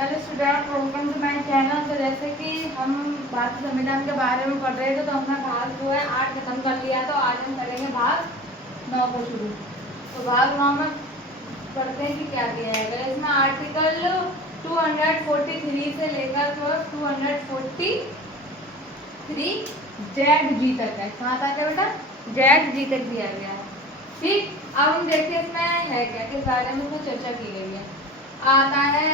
Hello student, welcome to my channel. तो जैसे कि हम भारतीय संविधान के बारे में पढ़ रहे थे, तो हमने भाग जो है 8 खत्म कर लिया। तो आज हम करेंगे भाग 9 को शुरू। तो भाग 9 में पढ़ते हैं कि क्या दिया है। इसमें आर्टिकल 243 से लेकर तो 243 जेड जी तक है। कहाँ तक है बेटा? जेड जी तक दिया गया है। ठीक, अब हम देखते हैं इसमें है क्या, किस बारे में कुछ चर्चा की गई है। आता है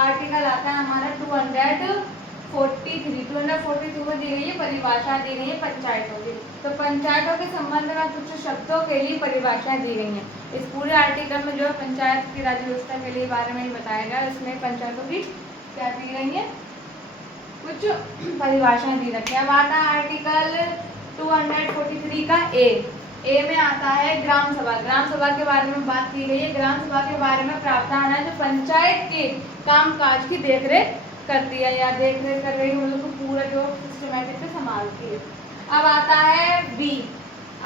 आर्टिकल आता है हमारा 242 में दी गई है परिभाषा दी गई है पंचायतों की। तो पंचायतों के संबंध में कुछ शब्दों के लिए परिभाषाएं दी गई हैं। इस पूरे आर्टिकल में जो है पंचायत की राज्य व्यवस्था के लिए बारे में ही बताया गया। इसमें पंचायतों की क्या दी गई है, कुछ परिभाषाएं दी रखी है। अब आता है आर्टिकल 243 का ए में आता है ग्राम सभा। ग्राम सभा के बारे में बात की गई है। ग्राम सभा के बारे में प्रावधान है जो पंचायत के कामकाज की देखरेख करती है या देखरेख कर रही है, मतलब पूरा जो सिस्टमैटिक से संभालती है। अब आता है बी,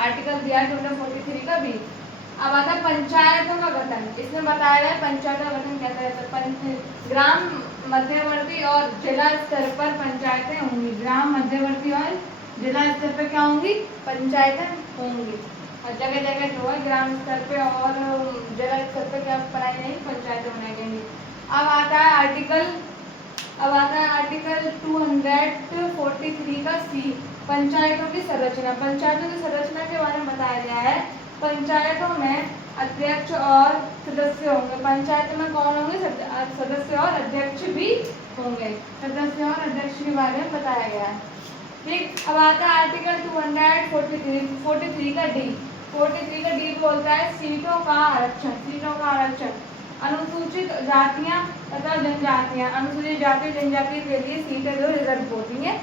आर्टिकल दिया है 243 का बी। अब आता है पंचायतों का गठन। इसमें बताया गया पंचायतों का गठन कैसे रहता है। ग्राम मध्यवर्ती और जिला स्तर पर पंचायतें होंगी। ग्राम मध्यवर्ती और जिला स्तर पर क्या होंगी? पंचायतें होंगी। और जगह जगह जो है ग्राम स्तर पे और जिला स्तर पे क्या बनाई जाएंगी? पंचायतें बनाई जाएंगी। अब आता है आर्टिकल 243 का सी, पंचायतों की संरचना। पंचायतों की संरचना के बारे में बताया गया है पंचायतों में अध्यक्ष और सदस्य होंगे। पंचायत में कौन होंगे? सदस्य और अध्यक्ष भी होंगे। सदस्य और अध्यक्ष के बारे में बताया गया है। ठीक, अब आता है आर्टिकल 243 का डी। 43 का डी बोलता है सीटों का आरक्षण। सीटों का आरक्षण अनुसूचित जातियां तथा जनजातियां, अनुसूचित जाति जनजाति के लिए सीटें जो रिजर्व होती हैं,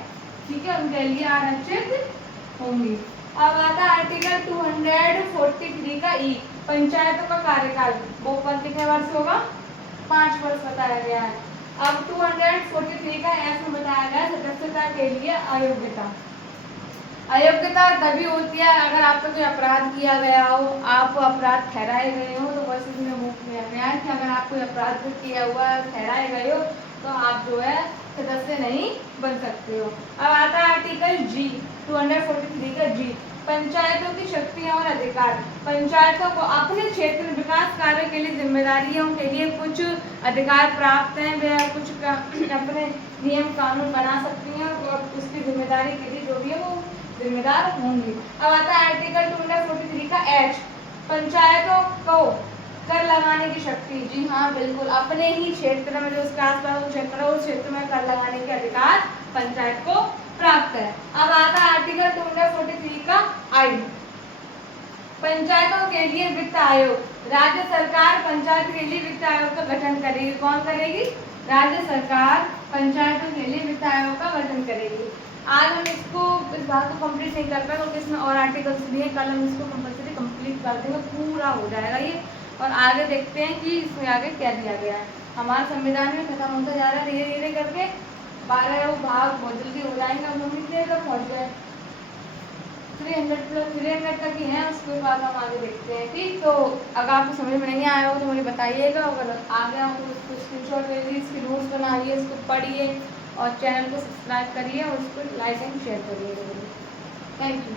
ठीक है, उनके लिए आरक्षित होंगी। अब आता है आर्टिकल 243 का ई, पंचायतों का कार्यकाल। वो कितने वर्ष होगा? 5 वर्ष बताया गया है। अब 243 का एफ में बताया गया सदस्यता के लिए अयोग्यता। अयोग्यता तभी होती है अगर आपका कोई अपराध किया गया हो, आप अपराध ठहराए गए हो। तो बस इसमें वो किया गया है कि अगर आप कोई अपराध किया हुआ ठहराए गए हो तो आप जो है सदस्य नहीं बन सकते हो। अब आता है आर्टिकल जी 243 का जी, पंचायतों की शक्तियां और अधिकार। पंचायतों को अपने क्षेत्र में विकास कार्य के लिए जिम्मेदारियों के लिए कुछ अधिकार प्राप्त हैं। वे कुछ अपने नियम कानून बना सकती हैं और उसकी जिम्मेदारी के लिए जो भी है वो जिम्मेदार होंगी। अब आता है आर्टिकल 243 का एच, पंचायतों को कर लगाने की शक्ति। जी हाँ, बिल्कुल, अपने ही क्षेत्र में जो उसके आसपास क्षेत्र है उस क्षेत्र में कर लगाने के अधिकार पंचायत को प्राप्त है। अब आता है आर्टिकल 243 का आई, पंचायतों के लिए वित्त आयोग। राज्य सरकार पंचायत के लिए वित्त आयोग का गठन करेगी। कौन करेगी? राज्य सरकार पंचायतों के लिए वित्त आयोग का गठन करेगी। आज हम इस बात को कंप्लीट नहीं कर पाए क्योंकि इसमें और आर्टिकल्स भी हैं। कल हम इसको कंपल्सरी कंप्लीट कर देंगे, पूरा हो जाएगा ये। और आगे देखते हैं कि इसमें आगे क्या दिया गया है। हमारा संविधान में खत्म होता जा रहा है धीरे धीरे करके। 12 भाग बहुत जल्दी हो जाएंगे। हम लोग कितने तक पहुँच गए? 300 तक ही है। उसके बाद हम आगे देखते हैं। ठीक, तो अगर आपको समझ में नहीं आया हो तो मुझे बताइएगा। अगर आ गया हो तो उसको स्क्रीनशॉट ले लीजिए, इसकी नोट्स बनाइए, इसको पढ़िए और चैनल को सब्सक्राइब करिए और उसको लाइक एंड शेयर करिए। Thank you.